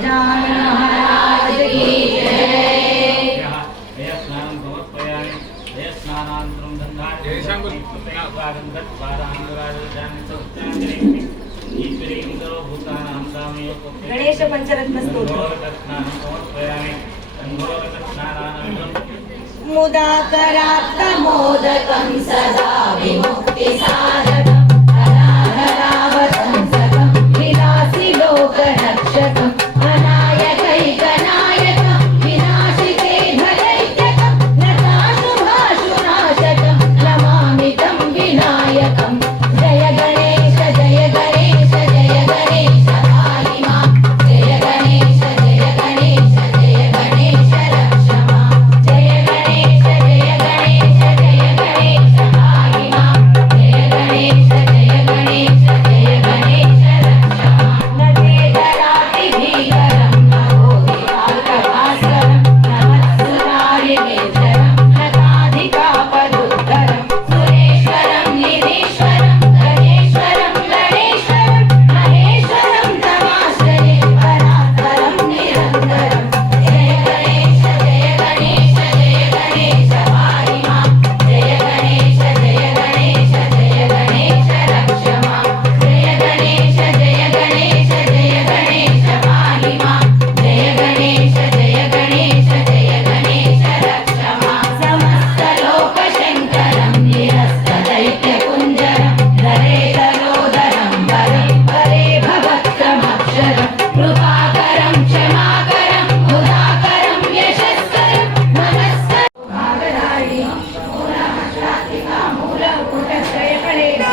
गजानन महाराज की जय। स्नानं समर्पयामि। स्नानान्तरं गणेश पंचरत्न स्तोत्र। मुदाकरात्तमोदकं सदा विमुक्तिसाधकं धराधरावतंसकं विलासि लोकरक्षकम् अनायकैकनायकं विनाशिते भदैत्यकं नताशुभाशुनाशकं नमामि तं विनायकम्। जय गणेश जय गणेश जय गणेश पाहि मां। जय गणेश जय गणेश जय गणेश रक्ष मां। जय गणेश जय गणेश जय गणेश पाहि मां। जय गणेश जय गणेश जय गणेश रक्ष मां। न वेदरातिभीकरं न भोगिभागभास्करं नमत्सुरारिणेश्वरं नताधिकापदुत्तरं सुरेश्वरं निरीश्वरं गणेश्वरं गणेश्वरं महेश्वरं तमाश्रये परात्परं निरन्तरं। जय गणेश जय गणेश जय गणेश पाहि मां। जय गणेश जय गणेश जय गणेश रक्ष मां। जय गणेश जय गणेश जय गणेश पाहि मां। जय गणेश जय गणेश जय गणेश रक्ष मां। समस्तलोकशङ्करं निरस्तदैत्यकुञ्जरं धरेतरोदरं वरं वरे भवक्रमक्षरं कृपाकरं क्षमाकरं मुदाकरं यशस्करं नमस्करं भागधारिणी मूलमन्त्रात्मिका मूलपुटत्रयकलेवरा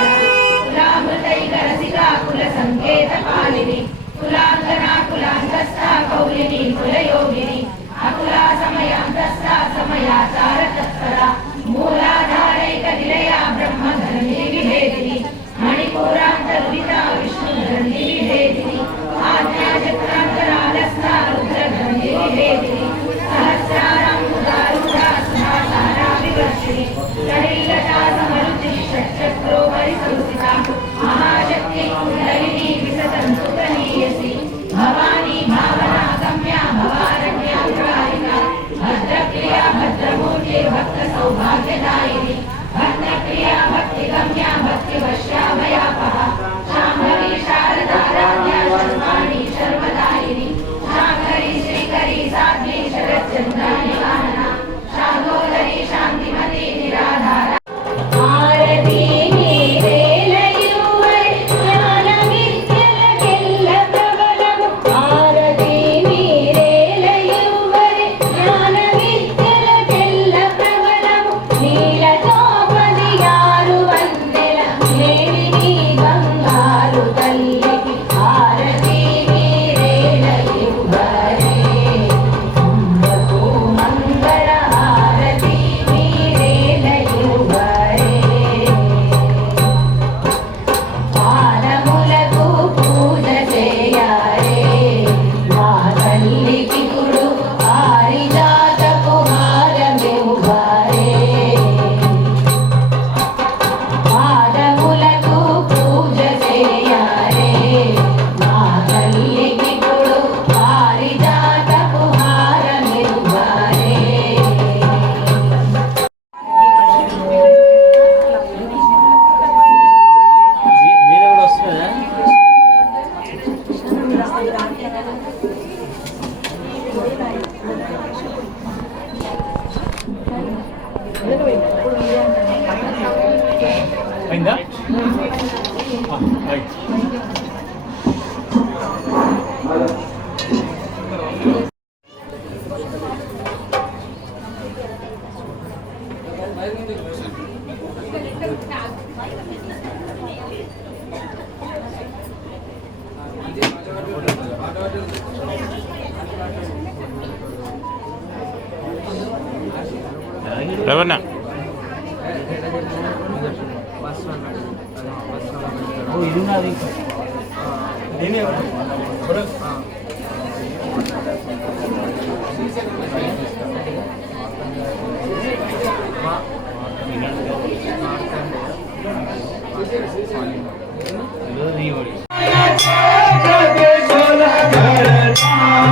कुलामृतैकरसिका कुलसङ्केतपालिनी कुलाङ्गना कुलान्तस्था कौलिनी कुलयोगिनी अकुला समयान्तस्था समयाचारतत्परा मूलाधारैकनिलया ब्रह्मधरणी विभेदिनी मणिपूरान्तर्विता विष्णुधरणी विभेदिनी आज्ञाचक्रान्तरालस्था रुद्रधरणी विभेदिनी सहस्रारां मुदारूढा सुधाधारा विवर्षिणी सलिलता समरुचिः षट्चक्रोपरिसंस्थिता महाशक्ति कुण्डलिनी विससन्तु कनीयसी भवानी भावना गम्या भवारण्या प्रहारिका भद्रप्रिया भद्रमूर्ते भक्त सौभाग्यदायिनी भक्तप्रिया भक्तिगम्या भक्तिवश्या भयापहा शाम्भवी शारदा राज्ञा शर्वाणी शर्वदायिनी शाकरी श्रीकरी साध्वी शरच्चन्द्राणि वाहना शार्दूलरी शान्तिमती निराधारा। आरती नीरेलयुवै ಜ್ಞಾನವಿದ್ಯೆಲ್ಲ ಪ್ರಬಲವು ಆರತಿ ನೀರೇಲಯುವೈ ಜ್ಞಾನವಿದ್ಯೆಲ್ಲ ಪ್ರಬಲವು ನೀಲತೋಪದಿ ಯಾರು ವಂದೆಲ ಮೇಲಿನಿ ಬಂಗಾರು ತಲ್ಲಿಗೆ ಆರತಿ ನೀರೇಲಯುವರೇ ಕುಂಭಕೋ ಮಂಗಳ ಆರತಿ ನೀರೇಲಯುವರೇ పాదములకు పూజ చేయారే మా తల్లికి కుడు పారిజాతపు హారమివ్వారే పాదములకు పూజ చేయారే మా తల్లికి కుడు పారిజాతపు హారమివ్వారే। మీద కూడా వస్తుందా? అయిందా? రైట్. రవణ ఇది నాది నేనే నీ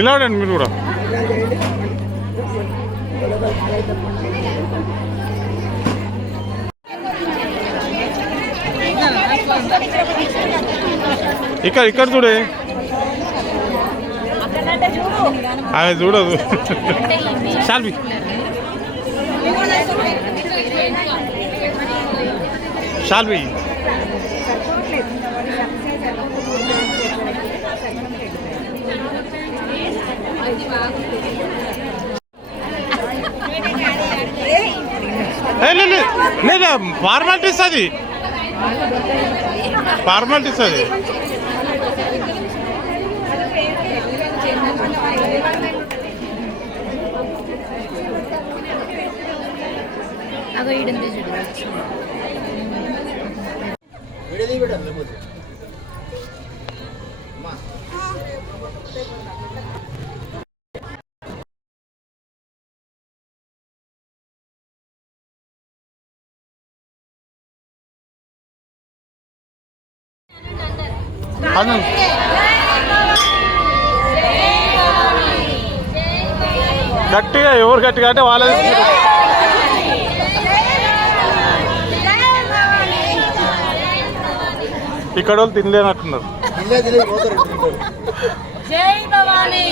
నిలబడండి మీరు కూడా. ఇక్కడ చూడే ఆమె చూడదు. శాల్వి శాల్వి లేదా ఫార్మాలిటీస్ అది ఫార్మాలిటీస్ అది. అగో ఈడంతే చూడు. గట్టిగా ఎవరు గట్టిగా అంటే వాళ్ళ ఇక్కడ వాళ్ళు తినలేనట్టున్నారు. జై భవానీ.